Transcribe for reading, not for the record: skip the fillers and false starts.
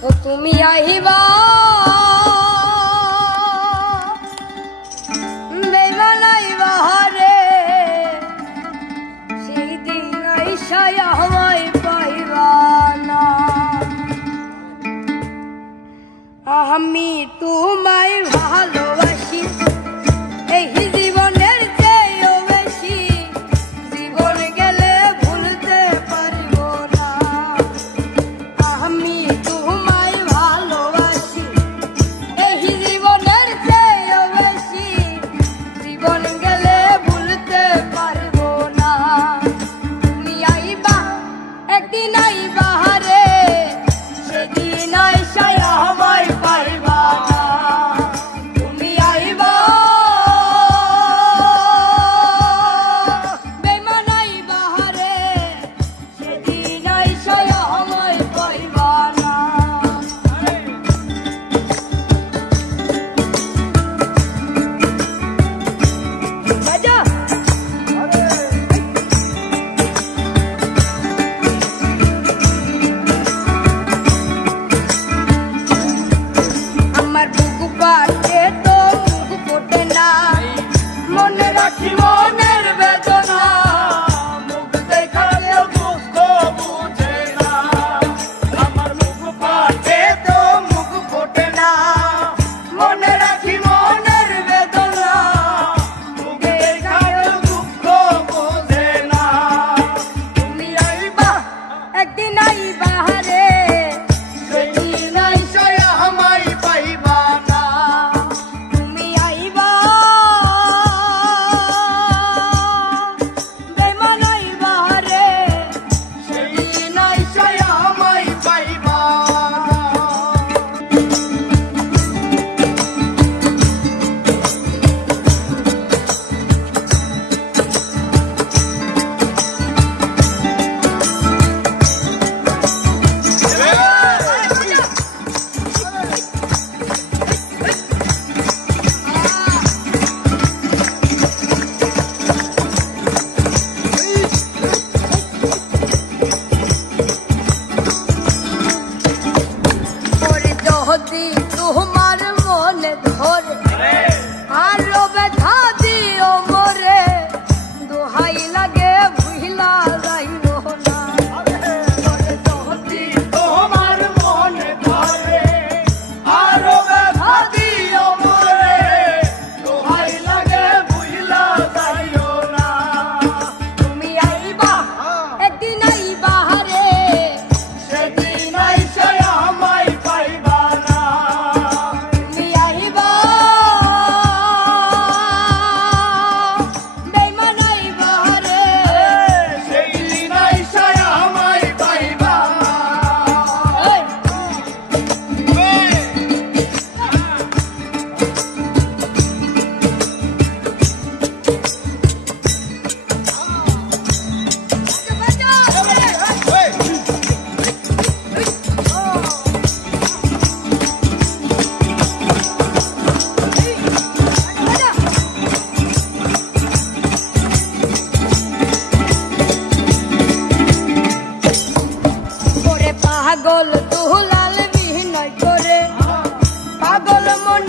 ও তুমি আহিবা বেমানাইবা রে সেই দিন আইসায় আমায় পাইবা না আমি তোমায় ভালোবাসি এই জীবনের চেয়েও বেশি জীবন গেলে ভুলতে পারবো না আমি তোমায় ভালোবাসি এই জীবনের চেয়েও বেশি জীবন গেলে ভুলতে পারবো না তুমি আইবা একদিন আইবা রে সেদিন আইসায় আমায় পাইবা না তুমি আইবা বেমানাইবা রে সেদিন আইসায় আমায় পাইবা না বাজা আমার বুকু পাটে তো মুখ ফোটে না মনে রাখি মনের বেদনা মুখ দেখালেও দুঃখ বুঝে না আমার মুখ পাটে তো মুখ ফোটে না মনে রাখি মনের বেদনা মুখ দেখালেও দুঃখ বুঝে না তুমি আইবা একদিন আইবা রে সেদিন আইসায় আমায় পাইবা না তুমি আইবা বেমানাইবা রে সেদিন আইসায় আমায় পাইবা না ওরে যদি তোমার মনে ধরে আরো ব্যথা দিও মোরে দোহাই লাগে ভুইলা যাইও না ওরে যদি তোমার মনে ধরে আরো ব্যথা দিও মোরে দোহাই লাগে বুঝলা যাইও না তুমি আইবা একদিন আইবা রে সেদিন আইসায় আমায় পাইবা না তুমি আইবা বেমানাইবা রে সেদিন আইসায় আমায় পাইবা না ওই ওরে পাগল দুলাল বিনয় করে পাগল মন